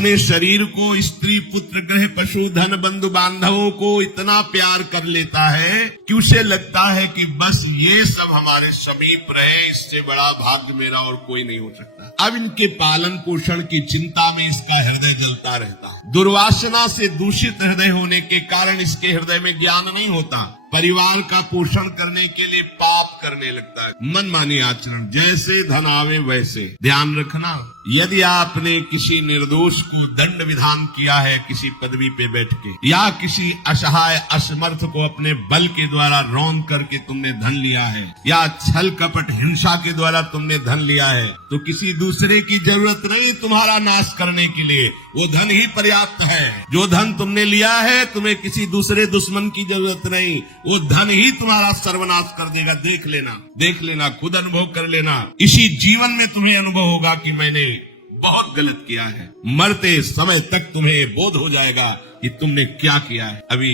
अपने शरीर को, स्त्री पुत्र गृह पशु धन बंधु बांधवों को इतना प्यार कर लेता है कि उसे लगता है कि बस ये सब हमारे समीप रहे, इससे बड़ा भाग्य मेरा और कोई नहीं हो सकता। अब इनके पालन पोषण की चिंता में इसका हृदय जलता रहता है। दुर्वासना से दूषित हृदय होने के कारण इसके हृदय में ज्ञान नहीं होता। परिवार का पोषण करने के लिए पाप करने लगता है, मनमानी आचरण, जैसे धन आवे वैसे। ध्यान रखना, यदि आपने किसी निर्दोष को दंड विधान किया है किसी पदवी पे बैठ के, या किसी असहाय असमर्थ को अपने बल के द्वारा रौंद करके तुमने धन लिया है, या छल कपट हिंसा के द्वारा तुमने धन लिया है, तो किसी दूसरे की जरूरत नहीं तुम्हारा नाश करने के लिए, वो धन ही पर्याप्त है। जो धन तुमने लिया है तुम्हें किसी दूसरे दुश्मन की जरूरत नहीं, वो धन ही तुम्हारा सर्वनाश कर देगा। देख लेना, खुद अनुभव कर लेना। इसी जीवन में तुम्हें अनुभव होगा कि मैंने बहुत गलत किया है। मरते समय तक तुम्हें बोध हो जाएगा कि तुमने क्या किया है। अभी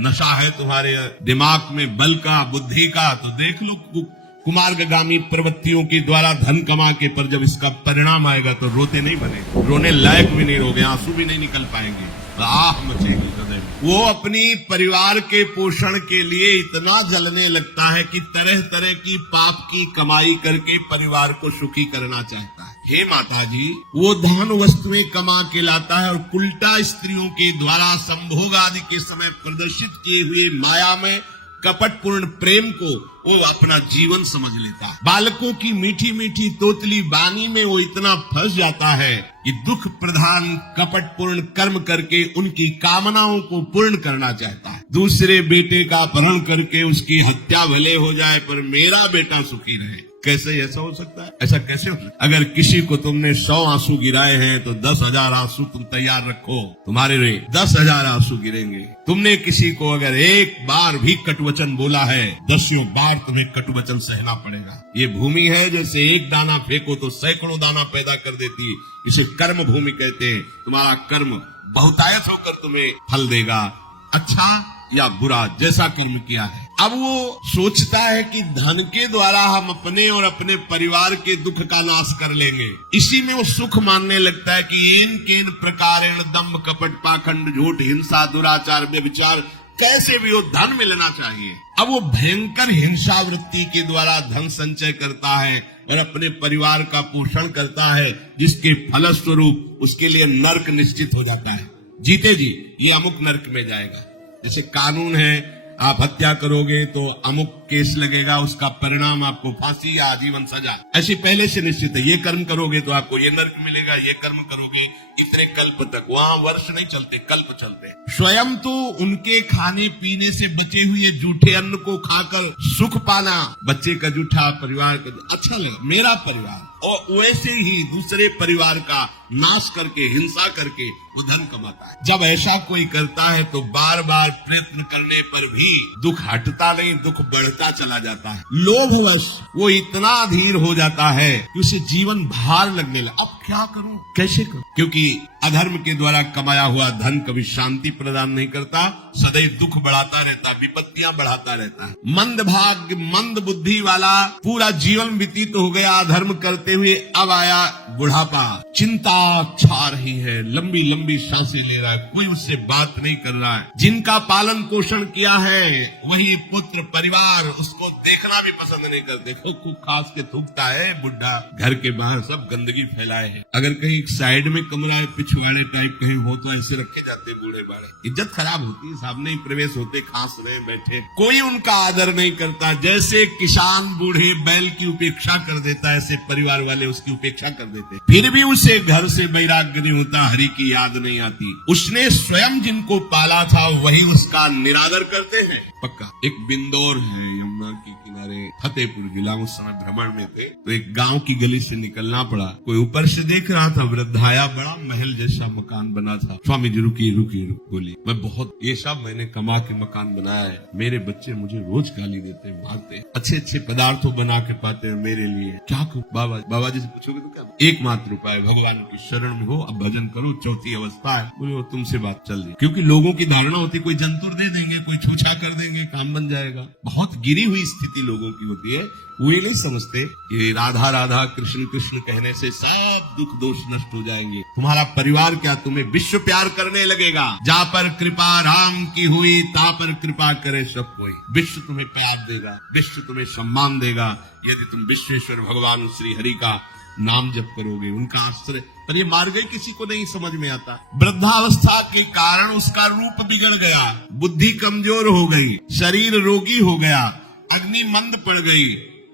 नशा है तुम्हारे दिमाग में बल का, बुद्धि का, तो देख लो कुमार्गामी प्रवृत्तियों के द्वारा धन कमा के, पर जब इसका परिणाम आएगा तो रोते नहीं बने, रोने लायक भी नहीं रहोगे, आंसू भी नहीं निकल पाएंगे, आह मचेगी हृदय में। वो अपनी परिवार के पोषण के लिए इतना जलने लगता है कि तरह तरह की पाप की कमाई करके परिवार को सुखी करना चाहता है। हे माता जी, वो धन वस्तुएं कमा के लाता है और उल्टा स्त्रियों के द्वारा संभोग आदि के समय प्रदर्शित किए हुए माया में कपटपूर्ण प्रेम को वो अपना जीवन समझ लेता है। बालकों की मीठी मीठी तोतली बानी में वो इतना फंस जाता है कि दुख प्रधान कपटपूर्ण कर्म करके उनकी कामनाओं को पूर्ण करना चाहता है। दूसरे बेटे का अपहरण करके उसकी हत्या भले हो जाए पर मेरा बेटा सुखी रहे। कैसे ऐसा हो सकता है? ऐसा कैसे हो सकता है? अगर किसी को तुमने 100 आंसू गिराए हैं तो 10,000 आंसू तुम तैयार रखो, तुम्हारे रे 10,000 आंसू गिरेंगे। तुमने किसी को अगर एक बार भी कटुवचन बोला है, 10 बार तुम्हें कटुवचन सहना पड़ेगा। ये भूमि है, जैसे एक दाना फेंको तो सैकड़ों दाना पैदा कर देती, इसे कर्म भूमि कहते हैं। तुम्हारा कर्म बहुतायत होकर तुम्हें फल देगा, अच्छा या बुरा, जैसा कर्म किया है। अब वो सोचता है कि धन के द्वारा हम अपने और अपने परिवार के दुख का नाश कर लेंगे। इसी में वो सुख मानने लगता है कि एन केन प्रकारेण दम्भ कपट पाखंड झूठ हिंसा दुराचार व्यभिचार कैसे भी हो धन मिलना चाहिए। अब वो भयंकर हिंसा वृत्ति के द्वारा धन संचय करता है और अपने परिवार का पोषण करता है, जिसके फलस्वरूप उसके लिए नर्क निश्चित हो जाता है। जीते जी ये अमुक नर्क में जाएगा। जैसे कानून है, आप हत्या करोगे तो अमुक केस लगेगा, उसका परिणाम आपको फांसी या आजीवन सजा, ऐसे पहले से निश्चित है। ये कर्म करोगे तो आपको ये नर्क मिलेगा, ये कर्म करोगे इतने कल्प तक। वहाँ वर्ष नहीं चलते, कल्प चलते। स्वयं तो उनके खाने पीने से बचे हुए जूठे अन्न को खाकर सुख पाना, बच्चे का जूठा, परिवार का अच्छा लगा, मेरा परिवार, और वैसे ही दूसरे परिवार का नाश करके हिंसा करके वो धन कमाता है। जब ऐसा कोई करता है तो बार बार प्रयत्न करने पर भी दुख हटता नहीं, दुख बढ़ता चला जाता है। लोभवश वो इतना अधीर हो जाता है कि उसे जीवन भार लगने लगा। अब क्या करूं, कैसे करूं? क्योंकि अधर्म के द्वारा कमाया हुआ धन कभी शांति प्रदान नहीं करता, सदैव दुख बढ़ाता रहता, विपत्तियां बढ़ाता रहता है। मंद भाग्य मंद बुद्धि वाला पूरा जीवन व्यतीत हो गया अधर्म करते हुए, अब आया बुढ़ापा, चिंता छा रही है, लंबी लंबी सांसें ले रहा है, कोई उससे बात नहीं कर रहा है। जिनका पालन पोषण किया है वही पुत्र परिवार उसको देखना भी पसंद नहीं करते। खूब खास के थूकता है बुढ़ा, घर के बाहर सब गंदगी फैलाए है। अगर कहीं साइड में कमरा है, पिछवाड़े टाइप कहीं हो तो ऐसे रखे जाते बूढ़े बाड़े, इज्जत खराब होती है। सामने ही प्रवेश होते, खांस रहे बैठे, कोई उनका आदर नहीं करता। जैसे किसान बूढ़े बैल की उपेक्षा कर देता है, ऐसे परिवार वाले उसकी उपेक्षा कर देते। फिर भी उसे घर से वैराग्य नहीं होता, हरि की याद नहीं आती। उसने स्वयं जिनको पाला था वही उसका निरादर करते हैं। पक्का एक बिंदौर है यमुना के किनारे, फतेहपुर जिला, उस समय भ्रमण में थे तो एक गांव की गली से निकलना पड़ा। कोई ऊपर से देख रहा था, वृद्धाया बड़ा महल जैसा मकान बना था। स्वामी जी रुकी बोली, मैं बहुत ये सब मैंने कमा के मकान बनाया है, मेरे बच्चे मुझे रोज गाली देते मारते, अच्छे अच्छे पदार्थों बना के पाते हैं मेरे लिए, क्या करूं? बाबा जी से पूछोगे तो क्या? एकमात्र उपाय भगवान की शरण में हो, अब भजन करो, चौथी अवस्था है। बोले वो तुमसे बात चल रही, क्योंकि लोगों की धारणा होती कोई जंतुर दे देंगे, कोई छूछा कर देंगे, काम बन जाएगा। बहुत गिरी हुई स्थिति लोगों की होती है, वो ये नहीं समझते कि राधा राधा कृष्ण कृष्ण कहने से सब दुख दोष नष्ट हो जाएंगे। तुम्हारा परिवार क्या तुम्हें विश्व प्यार करने लगेगा। जा पर कृपा राम की हुई, ता पर कृपा करे सब कोई। विश्व तुम्हें प्यार देगा, विश्व तुम्हें सम्मान देगा, यदि तुम विश्वेश्वर भगवान श्री हरि का नाम जप करोगे, उनका आश्रय। पर ये मार्ग ही किसी को नहीं समझ में आता। वृद्धावस्था के कारण उसका रूप बिगड़ गया, बुद्धि कमजोर हो गई, शरीर रोगी हो गया, अग्नि मंद पड़ गई,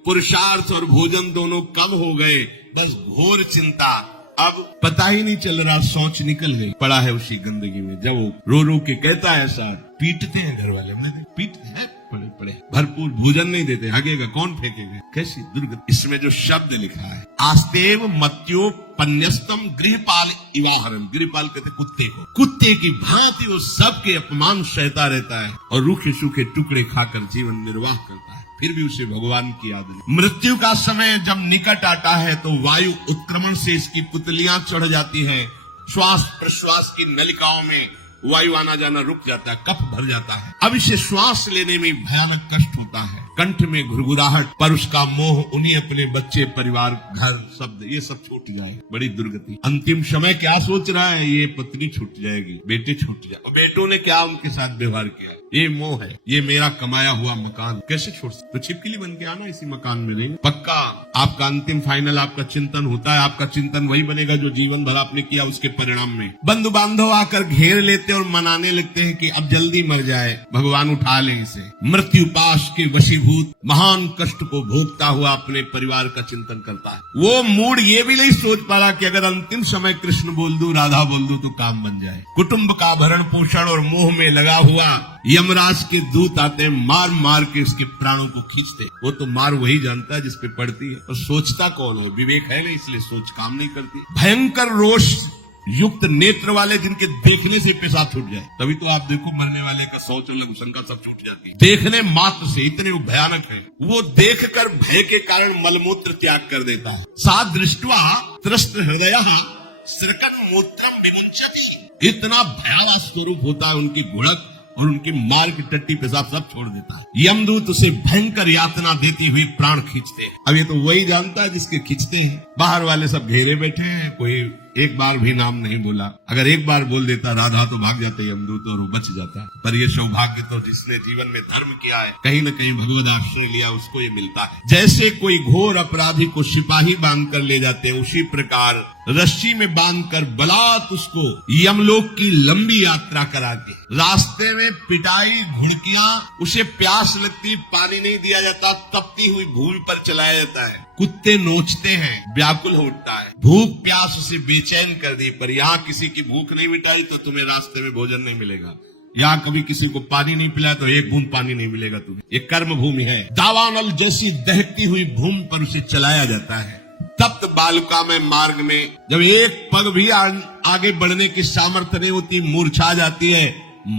पुरुषार्थ और भोजन दोनों कम हो गए, बस घोर चिंता। अब पता ही नहीं चल रहा, सोच निकल गई, पड़ा है उसी गंदगी में। जब वो रो रो के कहता है सर, पीटते हैं घर वाले, मैंने पीटते हैं, पड़े पड़े भरपूर भोजन नहीं देते, हगेगा कौन फेंकेगा, कैसी दुर्गति। इसमें जो शब्द लिखा है, आस्तेव मत्यो पन्यस्तम गृहपाल इवाहरम। गृहपाल कहते कुत्ते को, कुत्ते की भांति वो सबके अपमान सहता रहता है और रूखे सूखे टुकड़े खाकर जीवन निर्वाह करता है, फिर भी उसे भगवान की याद नहीं। मृत्यु का समय जब निकट आता है तो वायु उत्क्रमण से इसकी पुतलियां चढ़ जाती हैं, श्वास प्रश्वास की नलिकाओं में वायु आना जाना रुक जाता है, कफ भर जाता है। अब इसे श्वास लेने में भयानक कष्ट होता है, कंठ में घुरघुराहट, पर उसका मोह उन्हीं अपने बच्चे, परिवार, घर, शब्द, ये सब छूट जाए, बड़ी दुर्गति। अंतिम समय क्या सोच रहा है, ये पत्नी छूट जाएगी, बेटे छूट जाए। बेटों ने क्या उनके साथ व्यवहार किया, ये मोह है, ये मेरा कमाया हुआ मकान कैसे छोड़ सकते। तो छिपकली बन के आना इसी मकान में नहीं। पक्का आपका अंतिम फाइनल आपका चिंतन होता है, आपका चिंतन वही बनेगा जो जीवन भर आपने किया, उसके परिणाम में बंधु बांधव आकर घेर लेते और मनाने लगते हैं कि अब जल्दी मर जाए, भगवान उठा ले इसे। मृत्यु पाश के वशीभूत महान कष्ट को भोगता हुआ अपने परिवार का चिंतन करता है। वो मूड ये भी नहीं सोच पा रहा कि अगर अंतिम समय कृष्ण बोल दूं, राधा बोल दूं तो काम बन जाए। कुटुंब का भरण पोषण और मोह में लगा हुआ यमराज के दूत आते, मार मार के उसके प्राणों को खींचते। वो तो मार वही जानता है जिस पे पड़ती है, और सोचता कौन है, विवेक है नहीं, इसलिए सोच काम नहीं करती। भयंकर रोष युक्त नेत्र वाले जिनके देखने से पेशाब छूट जाए, तभी तो आप देखो मरने वाले का शौच और लघुशंका सब छूट जाती है, देखने मात्र से, इतने वो भयानक है। वो देखकर भय के कारण मलमूत्र त्याग कर देता है। सा दृष्ट्वा त्रस्त हृदयः सृकन मूत्रम विमुञ्चति। इतना भयावह स्वरूप होता है उनकी घुड़क, और उनके मार की टट्टी पेशाब सब छोड़ देता है। यमदूत उसे भयंकर यातना देती हुई प्राण खींचते हैं। अब ये तो वही जानता है जिसके खींचते हैं। बाहर वाले सब घेरे बैठे हैं, कोई एक बार भी नाम नहीं बोला। अगर एक बार बोल देता राधा तो भाग जाते यमदूत और वो बच जाता। पर ये सौभाग्य तो जिसने जीवन में धर्म किया है, कहीं न कहीं भगवद आश्रय लिया, उसको ये मिलता है। जैसे कोई घोर अपराधी को सिपाही बांध कर ले जाते हैं, उसी प्रकार रस्सी में बांधकर बलात् उसको यमलोक की लंबी यात्रा करा के, रास्ते में पिटाई, घुड़कियां, उसे प्यास लगती, पानी नहीं दिया जाता, तपती हुई भूमि पर चलाया जाता है। कुत्ते नोचते हैं, व्याकुल हो उठता है, भूख प्यास उसे बेचैन कर दी। पर यहाँ किसी की भूख नहीं मिटाई तो तुम्हें रास्ते में भोजन नहीं मिलेगा। यहाँ कभी किसी को पानी नहीं पिलाया तो एक बूंद पानी नहीं मिलेगा तुम्हें। ये कर्म भूमि है। दावानल जैसी दहकती हुई भूमि पर उसे चलाया जाता है। तप्त बालुका में मार्ग में जब एक पग भी आगे बढ़ने की सामर्थ्य नहीं होती, मूर्छा जाती है,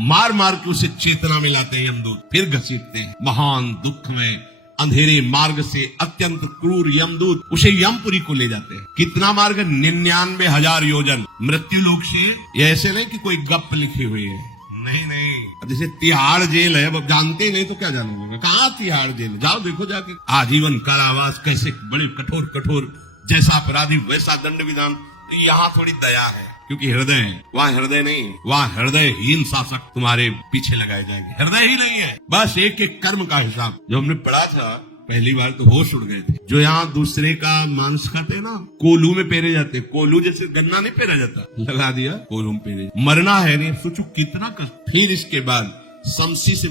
मार मार के उसे चेतना में लाते हैं यमदूत, फिर घसीटते हैं। महान दुख में अंधेरे मार्ग से अत्यंत क्रूर यमदूत उसे यमपुरी को ले जाते हैं। कितना मार्ग? 99,000 योजन मृत्यु लोक से। ये ऐसे नहीं कि कोई गप लिखी हुई है, नहीं नहीं। अब जैसे तिहाड़ जेल है, अब जानते नहीं तो क्या जानोगे, कहाँ तिहाड़ जेल, जाओ देखो जाके। आजीवन कारावास, कैसे बड़े कठोर कठोर, जैसा अपराधी वैसा दंड विधान। यहाँ थोड़ी दया है क्योंकि हृदय है, वहाँ हृदय नहीं, वहाँ हृदयहीन शासक तुम्हारे पीछे लगाए जाएंगे। हृदय ही नहीं है, बस एक एक कर्म का हिसाब। जो हमने पढ़ा था पहली बार तो होश उड़ गए थे। जो यहाँ दूसरे का मांस खाते ना, कोलू में पेरे जाते, कोलू जैसे गन्ना नहीं पेरा जाता, लगा दिया कोलू में पेरे। मरना है नहीं, सोचो कितना कष्ट। फिर इसके बाद शमशी से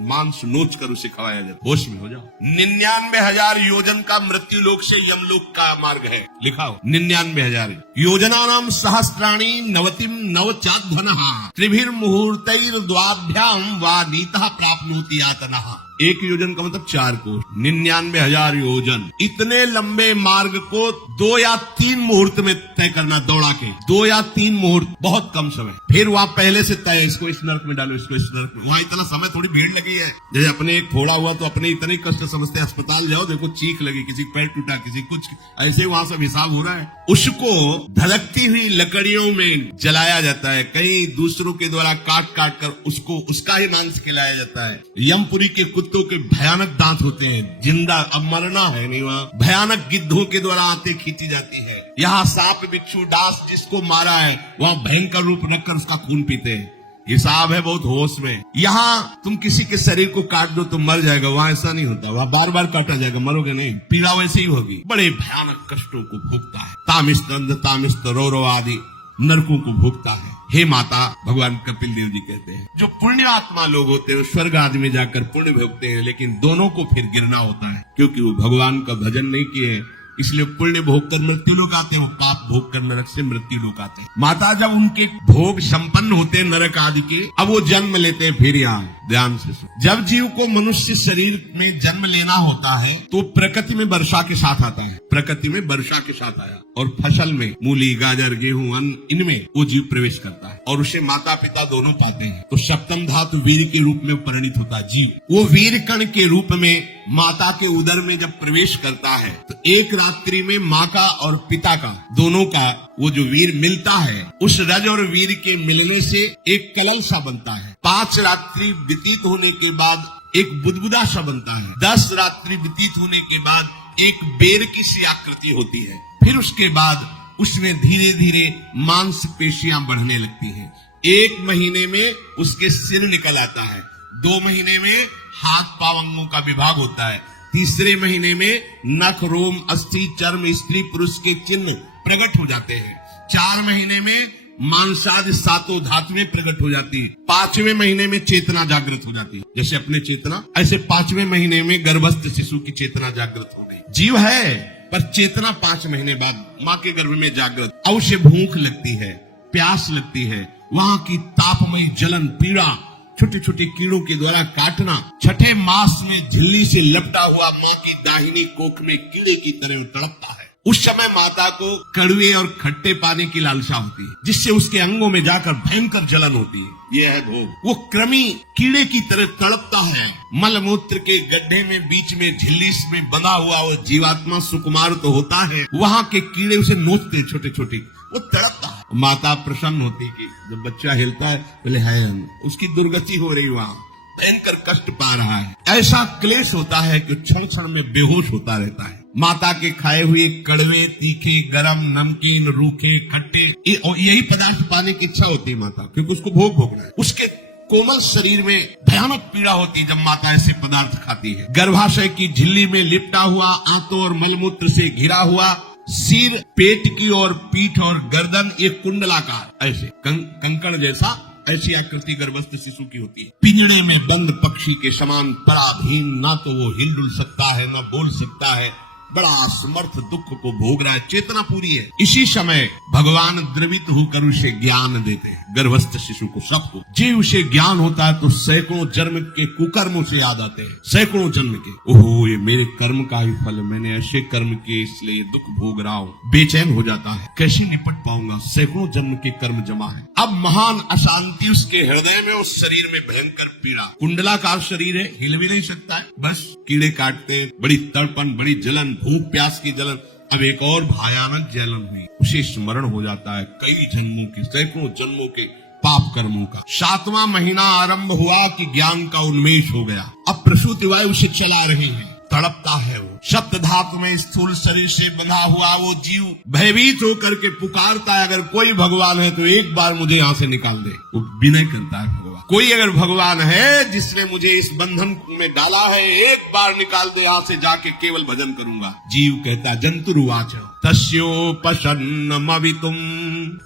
मांस नोच कर उसे खवाया जाता। होश में हो जाओ। 99,000 योजन का मृत्यु लोक से यमलोक का मार्ग है, लिखा हो 99,000 योजना नाम सहस्त्राणी नवतिम नवचाध्वनः त्रिभिर मुहूर्तैर द्वाभ्याम वा नीतः प्राप्नोति यातनः। एक योजन का मतलब 4 कोस, 99,000 योजन। इतने लंबे मार्ग को 2 या 3 मुहूर्त में तय करना, दौड़ा के 2 या 3 मुहूर्त, बहुत कम समय। फिर वहाँ पहले से तय, इसको इस नर्क में डालो, इसको इस नर्क में। वहाँ इतना समय, थोड़ी भीड़ लगी है। जैसे अपने एक फोड़ा हुआ तो अपने इतने कष्ट समझते हैं, अस्पताल जाओ देखो चीख लगी, किसी पैर टूटा, किसी कुछ, ऐसे वहाँ सब हिसाब हो रहा है। उसको धड़कती हुई लकड़ियों में जलाया जाता है, कई दूसरों के द्वारा काट काट कर उसको उसका ही मांस खिलाया जाता है। यमपुरी के कुत्ते कुत्तों के भयानक दांत होते हैं, जिंदा, अब मरना है नहीं वहाँ, भयानक गिद्धों के द्वारा आते खींची जाती है। यहाँ सांप बिच्छू डांस जिसको मारा है वहाँ भयंकर रूप रखकर उसका खून पीते हैं। हिसाब है बहुत होश में। यहाँ तुम किसी के शरीर को काट दो तो मर जाएगा, वहाँ ऐसा नहीं होता, वहाँ बार बार काटा जाएगा, मरोगे नहीं, पीड़ा वैसे ही होगी। बड़े भयानक कष्टों को भोगता है, तामिस्त अंध तामिस्त रौरव आदि नरकों को भोगता है। हे माता, भगवान कपिल देव जी कहते हैं जो पुण्य आत्मा लोग होते हैं स्वर्ग आदि में जाकर पुण्य भोगते हैं, लेकिन दोनों को फिर गिरना होता है, क्योंकि वो भगवान का भजन नहीं किए, इसलिए पुण्य भोग कर मृत्यु लोक आते हैं, वो पाप भोग कर नरक से मृत्यु लोक आते हैं। माता जब उनके भोग संपन्न होते हैं नरक आदि के, अब वो जन्म लेते हैं। फिर यहाँ ध्यान से सुनो, जब जीव को मनुष्य शरीर में जन्म लेना होता है तो प्रकृति में वर्षा के साथ आता है, प्रकृति में वर्षा के साथ आया, और फसल में मूली गाजर गेहूं अन्न इनमें वो जीव प्रवेश करता है और उसे माता पिता दोनों पाते हैं। तो सप्तम धातु वीर के रूप में परिणित होता है जीव। वो वीर कण के रूप में माता के उदर में जब प्रवेश करता है तो एक रात्रि में माँ का और पिता का दोनों का वो जो वीर मिलता है, उस रज और वीर के मिलने से एक कलल सा बनता है। 5 रात्रि व्यतीत होने के बाद एक बुदबुदा सा बनता है। 10 रात्रि व्यतीत होने के बाद एक बेर की सी आकृति होती है। फिर उसके बाद उसमें धीरे धीरे मांस पेशियां बढ़ने लगती हैं। 1 महीने में उसके सिर निकल आता है, 2 महीने में हाथ पांव अंगों का विभाग होता है, 3रे महीने में नख रोम अस्थि चर्म स्त्री पुरुष के चिन्ह प्रकट हो जाते हैं, 4 महीने में मांसादि 7 धातुएं प्रकट हो जाती है, 5वें महीने में चेतना जागृत हो जाती है। जैसे अपने चेतना, ऐसे 5वें महीने में गर्भस्थ शिशु की चेतना जागृत हो गई। जीव है पर चेतना 5 महीने बाद माँ के गर्भ में जागृत। अब उसे भूख लगती है, प्यास लगती है, वहां की तापमयी जलन पीड़ा, छोटे छोटे कीड़ों के द्वारा काटना, 6ठे मास में झिल्ली से लपटा हुआ माँ की दाहिनी कोख में कीड़े की तरह तड़पता है। उस समय माता को कड़वे और खट्टे पानी की लालसा होती है, जिससे उसके अंगों में जाकर भयंकर जलन होती है। यह है भोग। वो कृमि कीड़े की तरह तड़पता है। मलमूत्र के गड्ढे में बीच में झिल्ली में बंधा हुआ वो जीवात्मा सुकुमार तो होता है, वहाँ के कीड़े उसे नोचते छोटे छोटे, वो तड़पता है। माता प्रसन्न होती कि जब बच्चा हिलता है बोले है, उसकी दुर्गति हो रही, वहाँ भयंकर कष्ट पा रहा है। ऐसा क्लेश होता है कि क्षण क्षण में बेहोश होता रहता है। माता के खाए हुए कड़वे तीखे गरम नमकीन रूखे खट्टे यही पदार्थ पाने की इच्छा होती है माता, क्योंकि उसको भोग भोगना है। उसके कोमल शरीर में भयानक पीड़ा होती है जब माता ऐसे पदार्थ खाती है। गर्भाशय की झिल्ली में लिपटा हुआ, आंतों और मलमूत्र से घिरा हुआ, सिर पेट की और पीठ और गर्दन एक कुंडलाकार ऐसे कंकड़ जैसा ऐसी आकृति गर्भस्थ शिशु की होती है। पिंजड़े में बंद पक्षी के समान पराधीन, ना तो वो हिल डुल सकता है ना बोल सकता है, बड़ा असमर्थ दुख को भोग रहा है, चेतना पूरी है। इसी समय भगवान द्रवित होकर उसे ज्ञान देते हैं, गर्भस्थ शिशु को, सबको। जी उसे ज्ञान होता है तो सैकड़ों जन्म के कुकर्मों से याद आते हैं, सैकड़ों जन्म के। ओहो, ये मेरे कर्म का ही फल, मैंने ऐसे कर्म किए इसलिए ये दुख भोग रहा हूँ। बेचैन हो जाता है, कैसे निपट पाऊंगा, सैकड़ों जन्म के कर्म जमा है। अब महान अशांति उसके हृदय में, उस शरीर में भयंकर पीड़ा। कुंडलाकार शरीर है, हिल भी नहीं सकता है, बस कीड़े काटते, बड़ी तड़पन, बड़ी जलन, भूख प्यास की जलन। अब एक और भयानक जलन हुई, उसे स्मरण हो जाता है कई जन्मों के, सैकड़ों जन्मों के पाप कर्मों का। 7वां महीना आरंभ हुआ कि ज्ञान का उन्मेष हो गया। अब प्रसूति वायु उसे चला रही है, तड़पता है वो। सप्त धातु में स्थूल शरीर से बंधा हुआ वो जीव भयभीत होकर के पुकारता है, अगर कोई भगवान है तो एक बार मुझे यहाँ से निकाल दे। वो विनय करता है, भगवान कोई अगर भगवान है जिसने मुझे इस बंधन में डाला है, एक बार निकाल दे, यहाँ से जाके केवल भजन करूंगा। जीव कहता है, जंतुरुवाच तस्योपसन्नमवितुम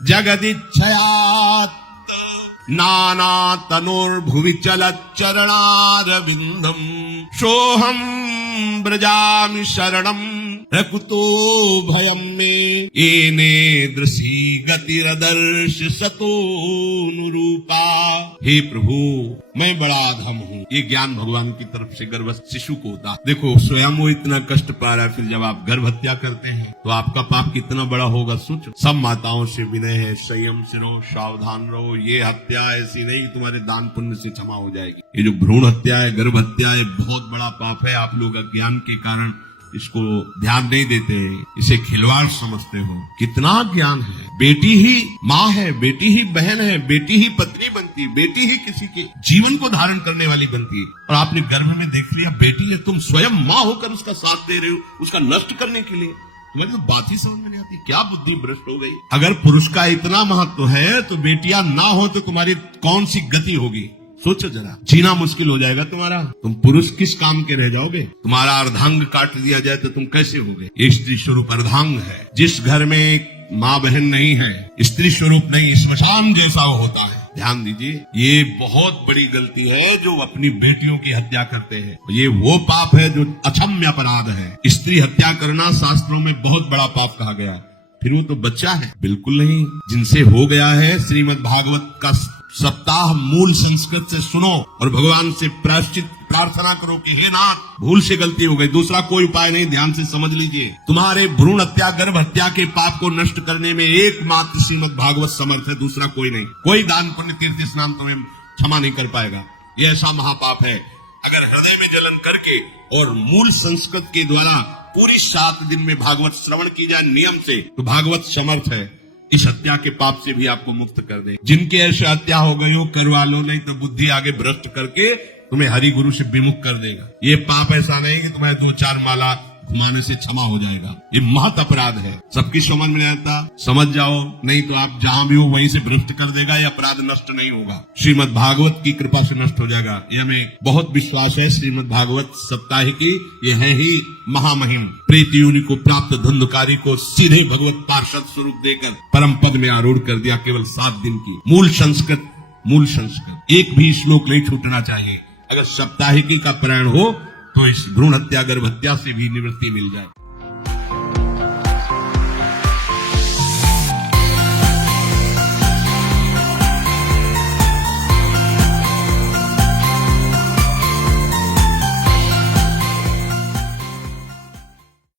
जगदिच्छयात् नाना तनोर्भुवि चलत् चरणारविंदम सोहम ब्रजामि शरणम रकुतो भयम में एने दृशी गतिरदर्श सतोनुरूपा। हे प्रभु, मैं बड़ा अधम हूँ। ये ज्ञान भगवान की तरफ से गर्भस्थ शिशु को होता। देखो, स्वयं वो इतना कष्ट पा रहा है, फिर जब आप गर्भ हत्या करते हैं तो आपका पाप कितना बड़ा होगा सोचो। सब माताओं से विनय है, संयम से रहो, सावधान रहो। ये हत्या ऐसी नहीं कि तुम्हारे दान पुण्य से क्षमा हो जाएगी। ये जो भ्रूण हत्या है, गर्भ हत्या है, बहुत बड़ा पाप है। आप लोग अज्ञान के कारण इसको ध्यान नहीं देते, इसे खिलवाड़ समझते हो। कितना ज्ञान है। बेटी ही माँ है, बेटी ही बहन है, बेटी ही पत्नी बनती, बेटी ही किसी के जीवन को धारण करने वाली बनती है। और आपने गर्भ में देख लिया बेटी है, तुम स्वयं माँ होकर उसका साथ दे रहे हो, उसका नष्ट करने के लिए। तुम्हें तो बात ही समझ में नहीं आती, क्या बुद्धि भ्रष्ट हो गई। अगर पुरुष का इतना महत्व है तो बेटियां ना हो तो तुम्हारी कौन सी गति होगी, सोचो जरा। जीना मुश्किल हो जाएगा तुम्हारा। तुम पुरुष किस काम के रह जाओगे। तुम्हारा अर्धांग काट दिया जाए तो तुम कैसे होगे। ये स्त्री स्वरूप अर्धांग है। जिस घर में एक माँ बहन नहीं है, स्त्री स्वरूप नहीं, श्मशान जैसा वो होता है। ध्यान दीजिए, ये बहुत बड़ी गलती है जो अपनी बेटियों की हत्या करते हैं। ये वो पाप है जो अक्षम्य अपराध है। स्त्री हत्या करना शास्त्रों में बहुत बड़ा पाप कहा गया है। फिर वो तो बच्चा है, बिल्कुल नहीं। जिनसे हो गया है, श्रीमद् भागवत का सप्ताह मूल संस्कृत से सुनो और भगवान से प्रायश्चित प्रार्थना करो कि हे नाथ, भूल से गलती हो गई, दूसरा कोई उपाय नहीं। ध्यान से समझ लीजिए, तुम्हारे भ्रूण हत्या गर्भ हत्या के पाप को नष्ट करने में एकमात्र श्रीमद् भागवत समर्थ है, दूसरा कोई नहीं। कोई दान पुण्य तीर्थ स्नान तुम्हें क्षमा नहीं कर पाएगा। ये ऐसा महापाप है। अगर हृदय में जलन करके और मूल संस्कृत के द्वारा पूरी 7 दिन में भागवत श्रवण की जाए नियम से, तो भागवत समर्थ है इस हत्या के पाप से भी आपको मुक्त कर दे। जिनके ऐसे हत्या हो गई हो करवा लो, नहीं तो बुद्धि आगे भ्रष्ट करके तुम्हें हरि गुरु से विमुख कर देगा। ये पाप ऐसा नहीं कि तुम्हें 2-4 माला घुमाने से क्षमा हो जाएगा। ये महत अपराध है। सबकी समझ में नहीं आता, समझ जाओ, नहीं तो आप जहां भी हो वहीं से भ्रष्ट कर देगा। ये अपराध नष्ट नहीं होगा, श्रीमद् भागवत की कृपा से नष्ट हो जाएगा। ये हमें बहुत विश्वास है। श्रीमद् भागवत सप्ताहिकी ये है ही महामहिम। प्रीति योनि को प्राप्त धुंधकारी को सीधे भगवत पार्षद स्वरूप देकर परम पद में आरूढ़ कर दिया। केवल 7 दिन की मूल संस्कृत एक भी श्लोक नहीं छूटना चाहिए। अगर सप्ताहिकी का पारायण हो तो इस भ्रूण हत्या गर्भ हत्या से भी निवृत्ति मिल जाए।